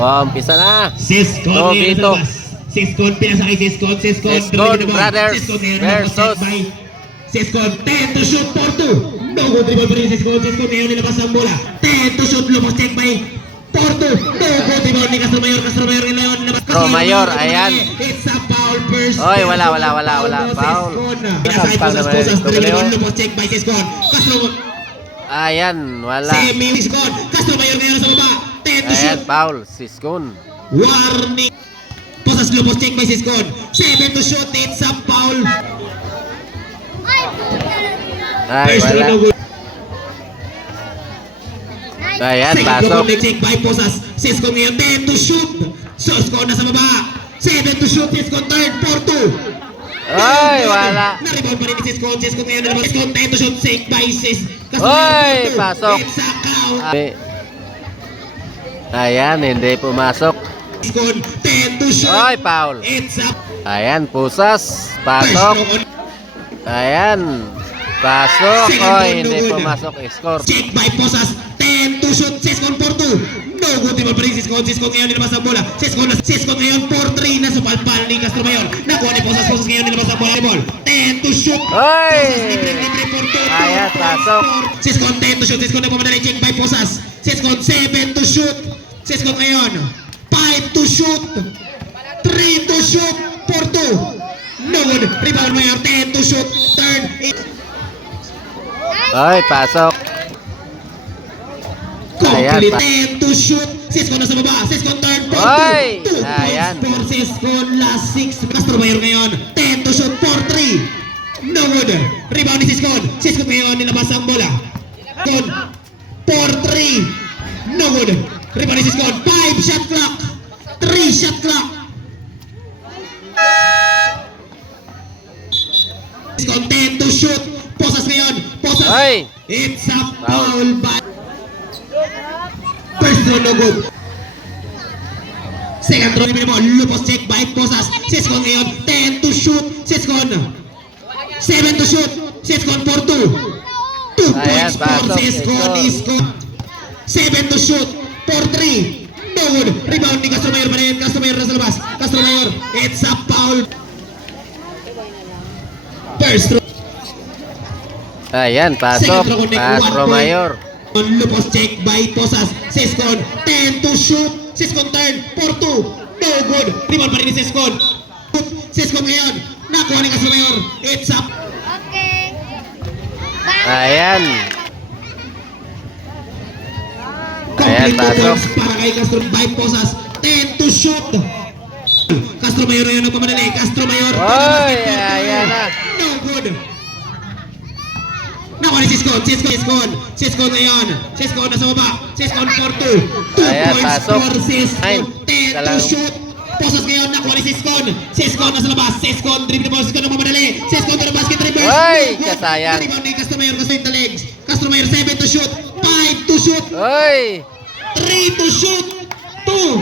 Umpisa na. Siskon ngayon sa labas. Siskon, pinasakay Siskon. Siskon Brothers versus Siskon, 10 to shoot for 2. No good dribble pa rin Siskon. Siskon ngayon nilabas ang bola. 10 to shoot, lumos check by Porto. No good dribble ni Castro Mayor. Castro Mayor ngayon nilabas. Castro Mayor, ayan. It's a foul first. Oy, wala. Foul. Pinasakay po sa Sposas. Dribble, lumos check by Siskon. Castro. Ayan, wala. Semi Siskon. Castro Mayor ngayon sa baba. 10 to Ayan, shoot. foul. Siskon. Warning. Posas lumos check by Siskon. 7 to shoot. It's a foul. Ay, First wala. round, no good. Ayan, Second pasok. look check by Posas. Siskon ngayon 10 to shoot. Siskon na sa baba. 7 to shoot. Siskon third. 4-2. Ay, wala. Na-rebound pa rin ni Siskon. Siskon ngayon na Siskon 10 to shoot. Sake by Sis. Oy, pasok. It's a count. Ayan, hindi pumasok. Siskon 10 to shoot. Oy, foul. It's a Ayan, pusas. first Pasok. round. Ayan. Pasok. Oy, hindi pumasok. Score. Check by Posas. 10 to shoot. Siskon 4-2. No good dribble pa rin Siskon. Siskon ngayon nilabas ang bola. Siskon ngayon 4-3 na supalpal ni Castro Mayor. Nakuha ni Posas. Posas ngayon nilabas ang bola. 10 to shoot. Oy! Libre for 2. Ayan, pasok. Siskon 10 to shoot. Siskon nagmamadali. Check by Posas. Siskon 7 to shoot. Siskon ngayon 5 to shoot. 3 to shoot. 4-2. No good. Rebound Mayor. 10 to shoot. Turn. Oy, pasok. Ayan, Complete 10 to shoot. Siskon na sa baba. Siskon turn. Oy! 2 Ayan. points for Siskon. Last 6. Castro Mayor ngayon. 10 to shoot. 4-3. No good. Rebound ni Siskon. Siskon ngayon nilabas ang bola. 4-3. No good. Rebound ni Siskon. 5 shot clock. 3 shot clock. Siskon 10 to shoot. Posas ngayon. Posas. Oy! It's a foul by first round, no good. Second round mo, lupos check by Posas. Siskon ngayon 10 to shoot. Siskon 7 to shoot. Siskon 4-2. 2 Ayan, points for pasok, Siskon. Siskon. 7 to shoot. 4-3. No good. Rebound ni Castro Mayor pa rin. Castro Mayor nasa labas. Castro Mayor. It's a foul. First round. Ayan, pasok. Castro Mayor. Lupos check by Posas. Siskon 10 to shoot. Siskon turn 4-2. No good. Rebound pa rin ni Siskon. Siskon ngayon. Nakuha ni Castro Mayor. It's up. Okay. Ayan. Complete pasok. points para kay Castro by Posas. 10 to shoot. Castro Mayor ngayon nagpamadali. Castro Mayor. Oy, ayan na. No good. Nakuha ni Siskon. Siskon ngayon. Siskon nasa baba. Siskon 4-2. 2 Ayan, points pasok. for Siskon. 10 to Kalang- shoot. Posas ngayon. Nakuha ni Siskon. Siskon nasa labas. Siskon dribble ball. Siskon nagmamadali. Siskon to the basket. Dribble. Oy, No good. kasayang. Rebound ni Castro Mayor. Castro the legs. Castro Mayor 7 to shoot. 5 to shoot. Oy! 3 to shoot. 2.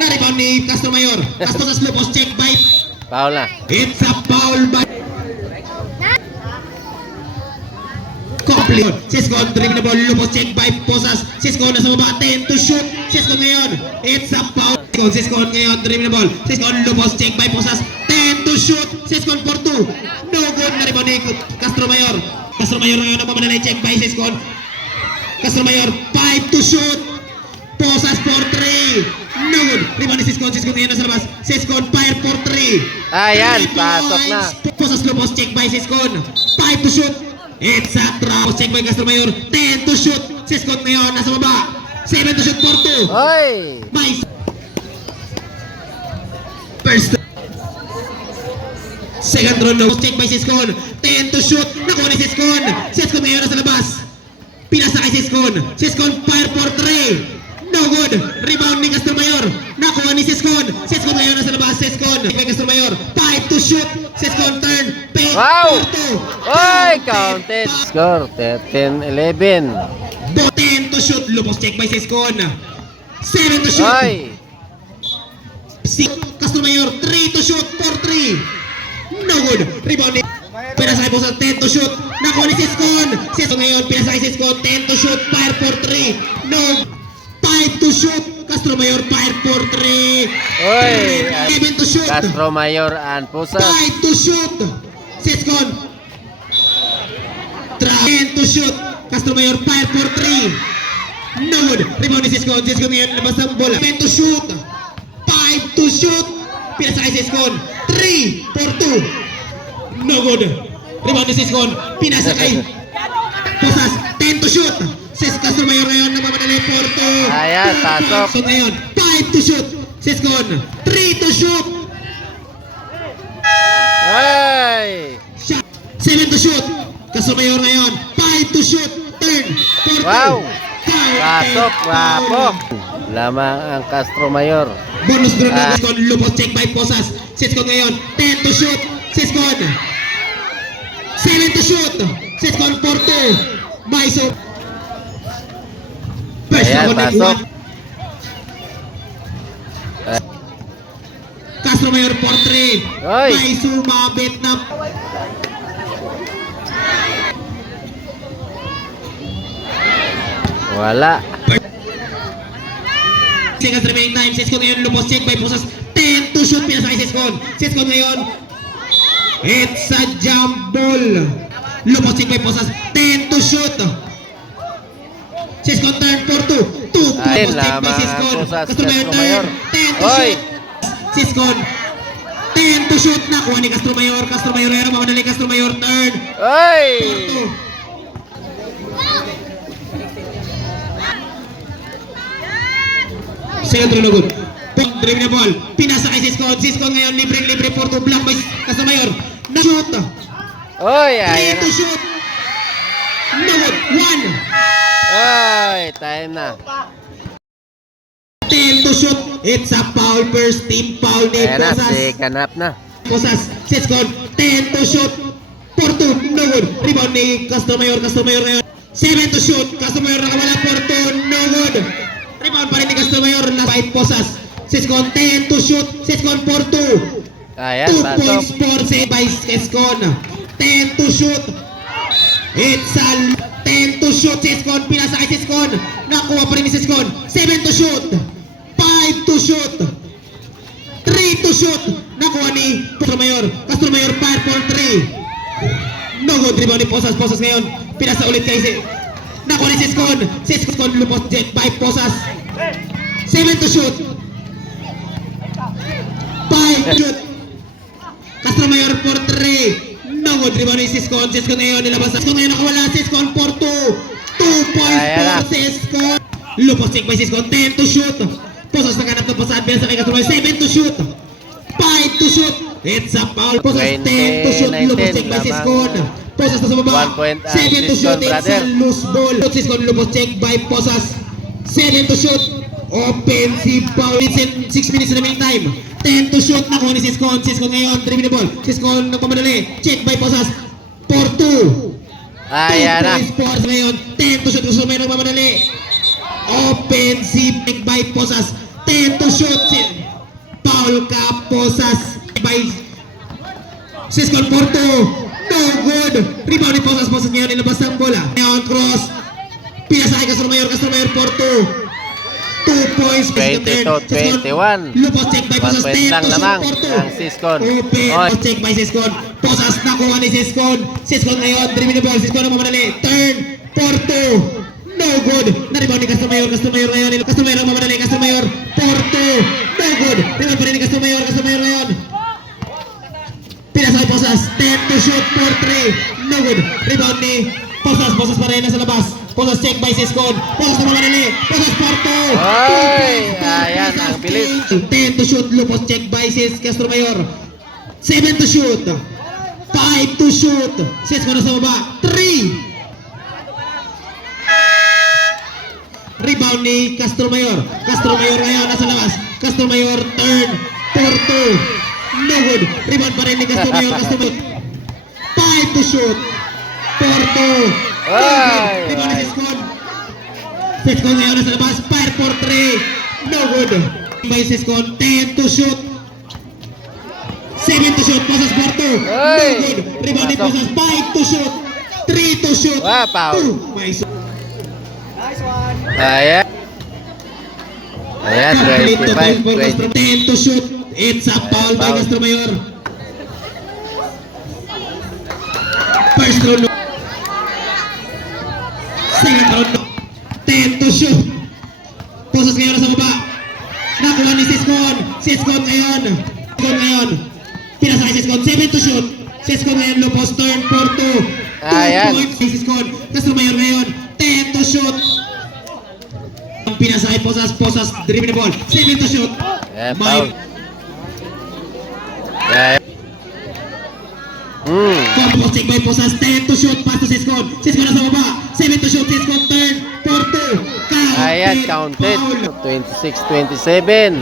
Na-rebound ni Castro Mayor. Castro sa lupos check by. Foul na. It's a foul by complete. Siskon dribble the ball. Lupos check by Posas. Siskon nasa baba. 10 to shoot. Siskon ngayon. It's a foul. Siskon ngayon dribble the ball. Siskon lupos check by Posas. 10 to shoot. Siskon 4-2. No good. Na-rebound ni Castro Mayor. Castro Mayor ngayon nagmamadali check by Siskon. Castro Mayor 5 to shoot. Posas 4-3. No good. Rebound ni Siskon. Siskon ngayon nasa labas. Siskon fire 4-3. Ayan, 3 pasok na. points. Posas lupos check by Siskon. 5 to shoot. It's a trap. Check by Castro Mayor. 10 to shoot. Siskon ngayon nasa baba. 7 to shoot 4-2. Oy! May first second round no check by Siskon. 10 to shoot. Nakuha ni Siskon. Siskon ngayon nasa labas. Pinasa kay Siskon. Siskon fire for 3. No good. Rebound ni Castro Mayor. Nakuha ni Siskon. Siskon ngayon nasa labas. Siskon. By Castro Mayor. 5 to shoot. Siskon turn. Paint. Wow! 4-2. Oy! Counted. Score 13-11. 10 to shoot. Lupos check by Siskon. 7 to shoot. Oy! Castro Mayor 3 to shoot. 4-3. No good. Rebound ni pinasakay po sa 10 to shoot. Nakuha ni Siskon. Siskon ngayon pinasakay Siskon. 10 to shoot. Fire for 3. No. 5 to shoot. Castro Mayor, 5 for 3. Oy, 7 to shoot. Castro Mayor and Pusas. 5 to shoot. Sescon. 10 to shoot. Castro Mayor, 5 for 3. No good. Rebound ni Sescon. Sescon ngayon labas ang bola. 10 to shoot. 5 to shoot. Pinasakay Sescon. 3 for 2. No good. Rebound ni Sescon. Pinasakay. Posas. 10 to shoot. Castro Mayor ngayon namamadali for 2. Ayan, pasok. So ngayon, 5 to shoot. Sescon. 3 to shoot. Ay! 7 to shoot. Castro Mayor ngayon. 5 to shoot. Turn. 4 Wow! Pasok, wapo. Lamang ang Castro Mayor. Bonus draw na Sescon. Lupos check by Posas. Sescon ngayon. 10 to shoot. Sescon. 7 to shoot. Sescon 4-2. Maiso. First Ayan, na pasok. Castro Mayor 4-3. Oy. Maiso mabit na. Wala. Seconds remaining time. Sescon ngayon. Lupos check by Posas. 10 to shoot. Pinasakay Sescon. Sescon ngayon. It's a jump ball. Lupos check by Posas. 10 to shoot. Sescon turn 4-2. 2 Ay, lupos check by lamang Sescon. ang Posas, Castro Mayor Castro turn. Mayor. 10 to Oy. shoot. Sescon. 10 to shoot. Nakuha ni Castro Mayor. Castro Mayor ngayon. Mamadali Castro Mayor turn. Ay! 4-2. Second throw no good. Dribble na ball. Pinasa kay Sescon. Sescon ngayon libre for 2 block by Castro Mayor. Na-shoot. Oy, 3 ayan to na. shoot. No good. 1. Ay, time na. 10 to shoot. It's a foul. First team foul ni Ayan na, Posas. second half na. Posas. Sescon. 10 to shoot. 4-2. No good. Rebound ni Castro Mayor. Castro Mayor ngayon. 7 to shoot. Castro Mayor nakawala. 4-2. No good. Rebound pa rin ni Castro Mayor. Last 5 Posas. Sescon 10 to shoot. Sescon 4-2. Ayan, 2 pasok. points for save by Sescon. 10 to shoot. It's a 10 to shoot. Sescon. Pinasa kay Sescon. Nakuha pa rin ni Sescon. 7 to shoot. 5 to shoot. 3 to shoot. Nakuha ni Castro Mayor. Castro Mayor 5 for 3. No good. Rebound ni Posas. Posas ngayon. Pinasa ulit kay nakuha ni Sescon. Sescon lupos jet 5 Posas. 7 to shoot. 5 to shoot. Castro Mayor for 3. No good. Rebound ni Sescon. Sescon ngayon nilabas. Sescon ngayon nakawala. Sescon for 2. 2 points Ayan na. for Sescon. Lupos check by Sescon. 10 to shoot. Posas naganap ng pasaan. Pinasa kay Castro Mayor. 7 to shoot. 5 to shoot. It's a foul. Posas 10 to shoot. 20, Lupos check by 19, Sescon. Posas na sa baba. 1 point ang 7 to shoot. Sescon, It's a brother. loose ball. Sescon lupos check by Posas. 7 to shoot. Offensive foul. It's in 6 minutes remaining time. 10 to shoot. Nakuha ni Sescon. Sescon ngayon. Dribble the ball. Sescon nagpamadali. Check by Posas. 4-2. Ayan na. 2 points for ngayon. 10 to shoot. Gusto may nagmamadali. Offensive check by Posas. 10 to shoot. Foul ka Posas by Sescon 4-2. No good. Rebound ni Posas. Posas ngayon ilabas ang bola. Ngayon cross. Pinasa kay Castro Mayor. Castro Mayor 4-2. 2 points. 22-21. Lupos check by 1 Posas. point 10 lang to shoot. lamang 4-2. ang Sescon. Open. Oy. Check by Sescon. Posas nakuha ni Sescon. Sescon ngayon. Dribble the ball. Sescon na mamadali. Turn. 4-2. No good. Na-rebound ni Castro Mayor. Castro Mayor ngayon. Castro Mayor ang mamadali. Castro Mayor. 4-2. No good. Rebound pa rin ni Castro Mayor. Castro Mayor ngayon. Pinasa kay Posas. 10 to shoot. 4-3. No good. Rebound ni Posas. Posas pa rin nasa labas. Posas check by Sescon. Posas na mamadali. Posas 4-2. Ay, ayan, ang bilis. 10 to shoot. Lupos check by Castro Mayor. 7 to shoot. 5 to shoot. Sescon na sa baba. 3. Rebound ni Castro Mayor. Castro Mayor ngayon nasa labas. Castro Mayor turn. 4-2. No good. Rebound pa rin ni Castro Mayor. Castro Mayor. 5 to shoot. 4-2. Ay, Rebound ni ay. Sescon. Sescon ngayon nasa labas. Fire for 3. No good. By Sescon. 10 to shoot. 7 to shoot. Posas 4-2. No Ay. good. Rebound ni Pasok. Posas. 5 to shoot. 3 to shoot. Wow, foul. 2. May Ayan. Ayan, Complete to 25, point for Castro. 10 to shoot. It's a foul by Foul. Castro Mayor. First round. Second round. 10 to shoot. Posas ngayon sa baba. Nakuha ni Siskon. Siskon ngayon. Siskon ngayon. Pinasa kay Siskon. 7 to shoot. Siskon ngayon. Lupos turn. 4-2. 2 Ayan. points kay Siskon. Castro Mayor ngayon. 10 to shoot. Pinasa kay Posas. Posas. Dribbling the ball. 7 to shoot. Yeah, foul. Yeah. Combo check by Posas. 10 to shoot. Pass to Siskon. Siskon nasa baba. 7 to shoot. Siskon turn. 4-2. Ayan, counted. 26-27.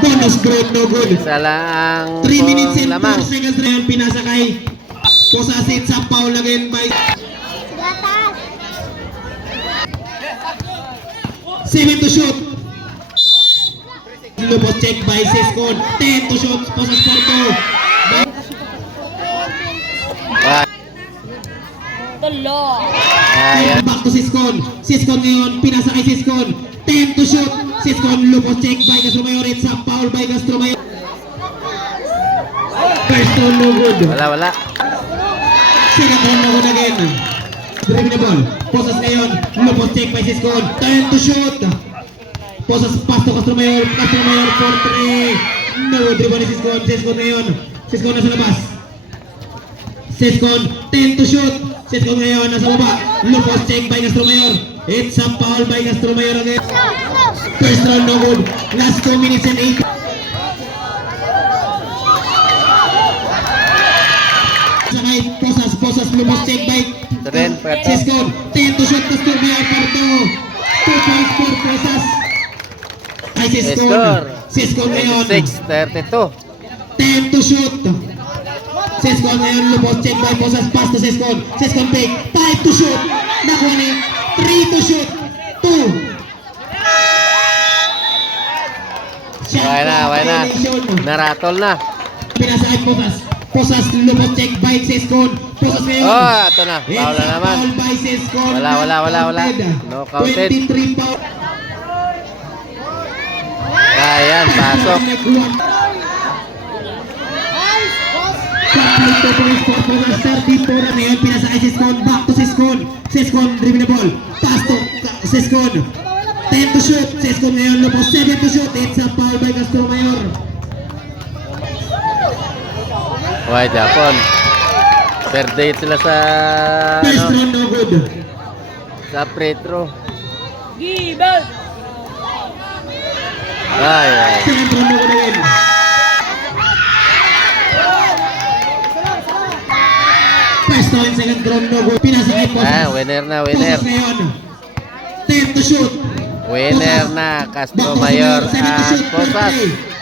Bonus grade no good. Isa lang 3 minutes and 4 lamang. seconds na yun. Pinasa kay Posas. It's a foul again by 7 to shoot. Lupos check by Siskon. 10 to shoot. Posas 4-2. Ah, Tulo. Ayan. Back to Siskon. Siskon ngayon, pinasa kay Siskon. 10 to shoot. Siskon, lupos check by Castro Mayor. It's a foul by Castro Mayor. First round no good. Wala. Second round no good again. Dribbling the ball. Posas ngayon, lupos check by Siskon. 10 to shoot. Posas pass to Castro Mayor. Castro Mayor for 3. No dribble ni Siskon. Siskon ngayon. Siskon nasa labas. Siskon, 10 to shoot. Siskon ngayon, nasa baba. Lupos check by Castro Mayor. It's a foul by Castro Mayor again. First round no good. Last 2 minutes and 8. Sakay, Posas, lupos check by Ito rin, pwede. Siskon, 10 to shoot. Castro Mayor for 2 points for Posas. Ay, Siskon. Score. Siskon ngayon. 26-32. 10 to shoot. Siskon ngayon, lupos check by Posas, pass to Siskon. Siskon take, 5 to shoot. Nakuha ni 3 to shoot. 2. Okay na. Naratol na. Pinasa kay Posas. Posas, lupos check by Siskon. Posas ngayon. Oh, ito na. Foul It's na a naman. foul by Siskon. Wala. No counted. 23 foul. Ayan, pasok. Complete to point for Posas, 34 na ngayon. Pinasa kay Siskon. Back to Siskon. Siskon, dribbling the ball. Pass to Siskon. 10 to shoot. Siskon ngayon, lupos 7 to shoot. It's a foul by Castro Mayor. Why, Japon. Third date sila sa First round no good. sa free throw. Gibel. Ay. Second round no good again. First round, second round no good. Pinasa kay Posas. Winner na, Posas ngayon. 10 to shoot. Winner na, Castro Back to Mayor Castro Mayor, 7 to at shoot. Posas. 33.